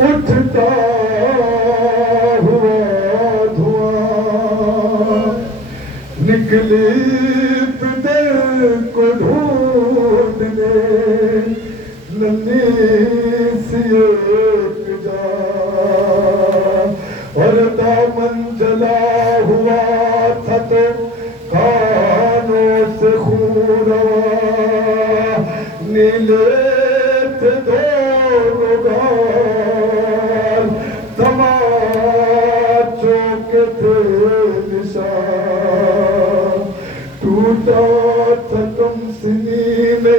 اٹھتا ہوا دھواں نکلی دل کو ڈھونڈنے ننھی سی ایک جا اور دامن جلا ہوا تھا تو کانوں سے خون روا نیلے تھے دونوں گال تماچوں کے تھے نشان ٹوٹا تھا کم سنی میں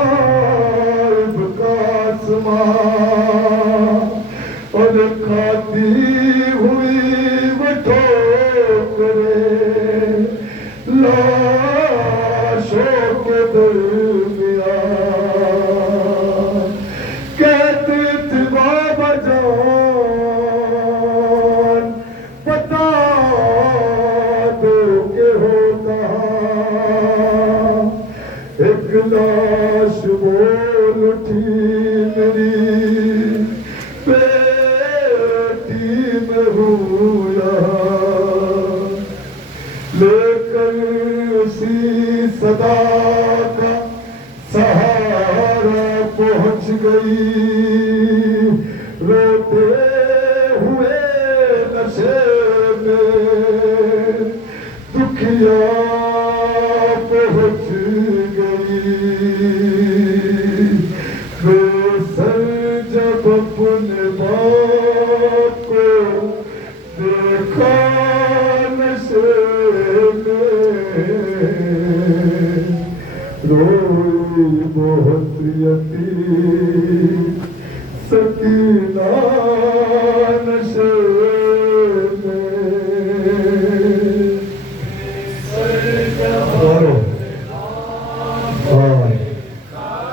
مذاہب کا آسمان اور کھاتی ہوئی وہ ٹھوکریں لاشوں کے درمیان کہتے تھے بابا جان بتا دو کہ ہو کہاں ایک لاش بول اٹھی میری بیٹی میں ہوں یہاں لے کر اسی صدا کا سہارا پہنچ گئی روتے ہوئے نشے میں دکھیا پہنچ گئی بے سر جب اپنے باپ کو دیکھا نشے روئی بہت یتیم سکینہ نشے میں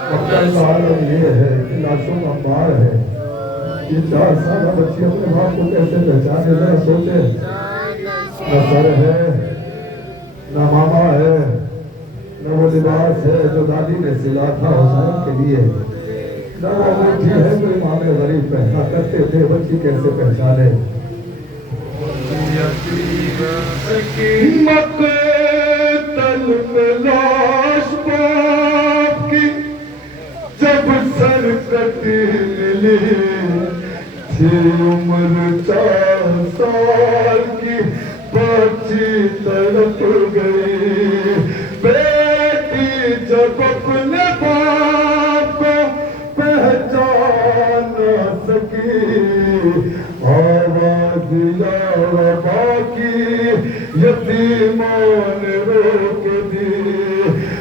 اپنا عالم یہ ہے کہ لاشوں کا مار ہے یہ 4 سالہ بچی اپنے باپ کو کیسے پہچانے ذرا سوچے نہ سر ہے نہ ماما ہے نہ وہ لباس ہے جو دادی نے سلا تھا حسین کے لیے نہ وہ انگوٹھی ہے جو امام غریب پہنا کرتے تھے بچی کیسے پہچانے مقتل میں لاش باپ کی جب سر کٹی ملی تھی عمر 4 سال کی بچی تڑپ گئی بیٹی جب اپنے باپ کو پہچان نہ سکی آواز یا وبا کی یتیموں نے روک دی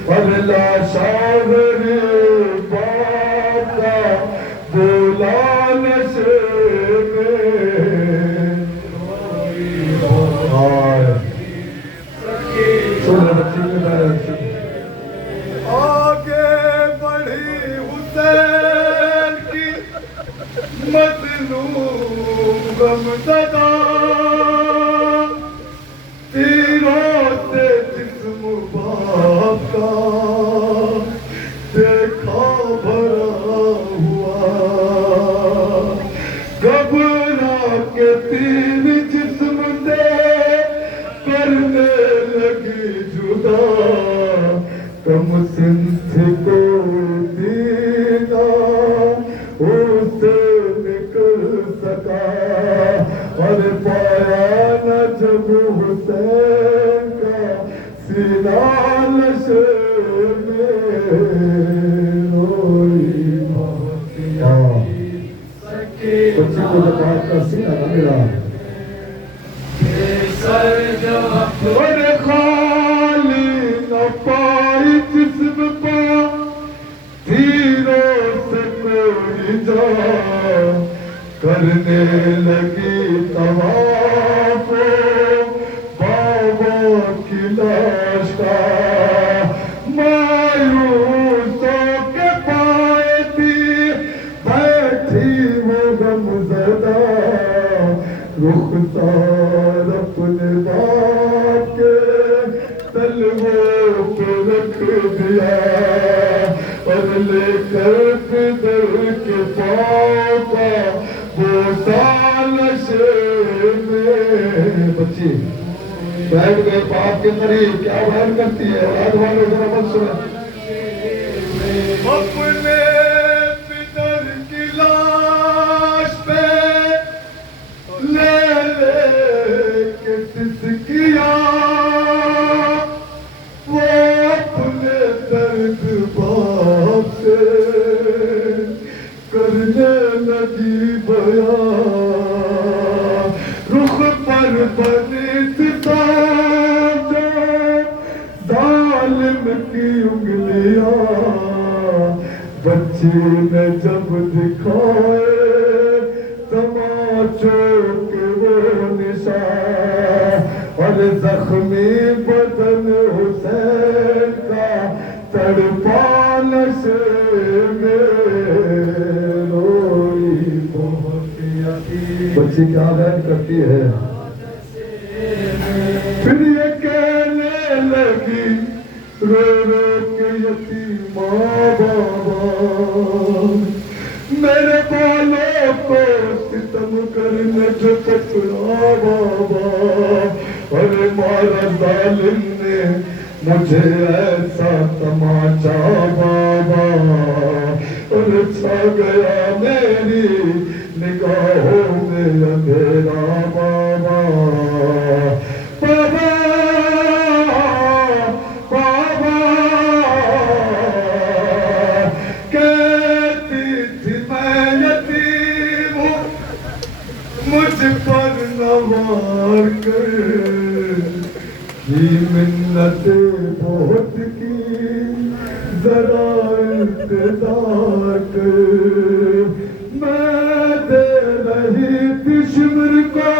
اور لاشاوری باپ کا بولا نشے میں آگے بڑھی حسین کی مظلوم غمزدہ تیروں سے جسم باپ کا دیکھا بھرا ہوا گھبرا کے تیر جسم سے کرنے لگی جدا کم سنتھ کو دینا اسے نکل سکا اور پایا نہ جب حسین کا سینہ نشے میں روئی بچی کو جب آپ کا سینہ نہ ملا اور خالی نہ پائی جسم پا تیروں سے کوئی جا کرنے لگی طواف بابا کی لاش کا مایوس ہو کے پائے تھی بیٹھی وہ غمزدہ رخسار اپنے باپ کے تلووں پہ رکھ دیا اور لے کر در کے پاؤں کا بوسا نشے میں. بچی بیٹھ گئے باپ کے قریب, کیا بیان کرتی ہے اولاد والے ذرا مت سنیں. اپنے پدر کی لاش پہ لے لے کے سسکیاں, وہ اپنے درد باپ سے کرنے لگی بیان. رخ پر بنی ستار ظالم کی انگلیاں, بچی نے جب دکھائے تماچوں کے وہ نشان, اور زخمی بدن حسین کا تڑپا نشے میں روئی بہت یقین. بچی کیا بیان کرتی ہے, پھر یہ کہنے لگی رو رو کے یتیما بابا, میرے بالوں کو ستم کرنے جو پکڑا بابا, ارے مارا ظالم نے مجھے ایسا تماچا بابا, اور چھا گیا میری نگاہوں میں اندھیرا بابا. بابا بابا کہتی تھی میں یتیم ہوں, مجھ پر نہ وار کر, کی منتیں بہت کی ذرا انتظار کر. میں دے رہی تھی شمر کو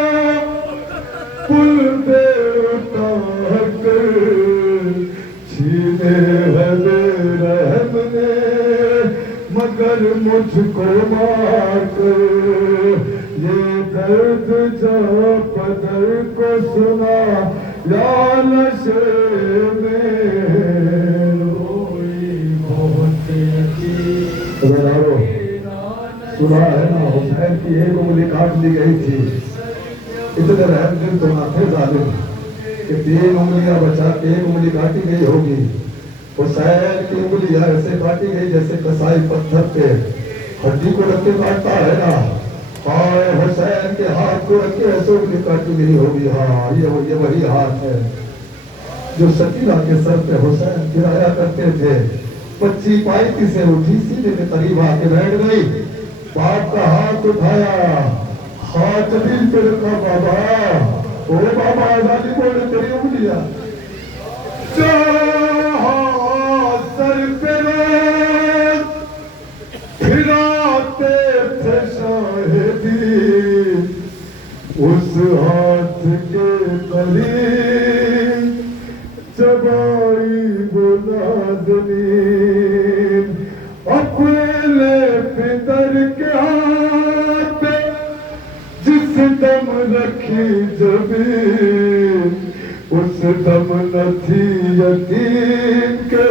پل پہ اتار کر, چھینے ہے بے رحم نے مگر مجھ کو مار کر. یہ درد جب پدر کو سنا یا نشے میں روئی بہت یقین. سنا ہے نا, حسین کی ایک انگلی کاٹ لی گئی تھی, اتنے رحم دل تو نہ تھے ظالم کہ 3 انگلیاں بچا کے 1 انگلی کاٹی گئی ہوگی. حسین کی انگلی ایسے کاٹی گئی جیسے کسائی پتھر پہ ہڈی کو رکھ کے کاٹتا ہے نا, ہائے حسین کے ہاتھ کو رکھ کے ایسے انگلی کاٹی گئی ہوگی. ہاں یہ وہی ہاتھ ہے جو سکینہ کے سر پہ حسین گرایا کرتے تھے. بچی پائیتی سے اٹھی, سیدھے کے قریب آ کے بیٹھ گئی, باپ کا ہاتھ اٹھایا, ہاتھ دل پہ رکھا. بابا او بابا آزادی بولے تیری انگلیاں جہاں سر پہ روز پھراتے تھے شاہدی, اس ہاتھ کے قریب چبائی وہ نازنین. اپنے پدر کے ہاتھ پہ جس دم رکھی زمین, اس دم نہ تھی یقین کے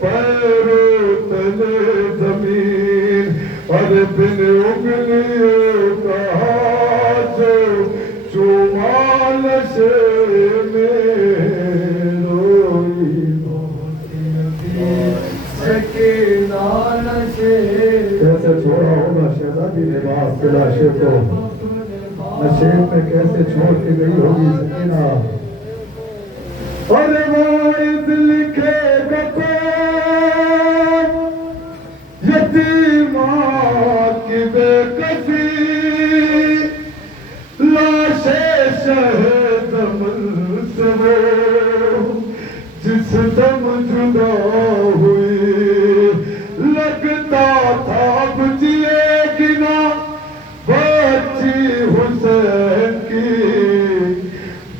پیروں تلے زمین. اور بن انگلیوں کا ہاتھ چوما نشے میں روئی بہت یقین. کیسے چھوڑا ہوگا شہزادی نے باپ کے لاشے کو, نشے میں کیسے چھوڑ کے گئی ہوگی سکینہ. اور وہ اس لکھے گا یتیمہ کی بے کسی, لاشے شہد من سے وہ جس دم جدا ہوئی, لگتا تھا اب جیے گی نہ بچی حسین کی.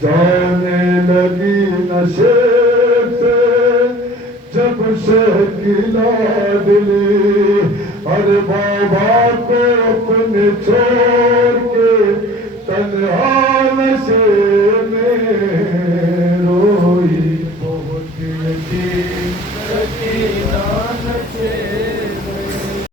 جانے لگی نشے سے جب شکیلا دلی, اور بابا کو اپنے چھوڑ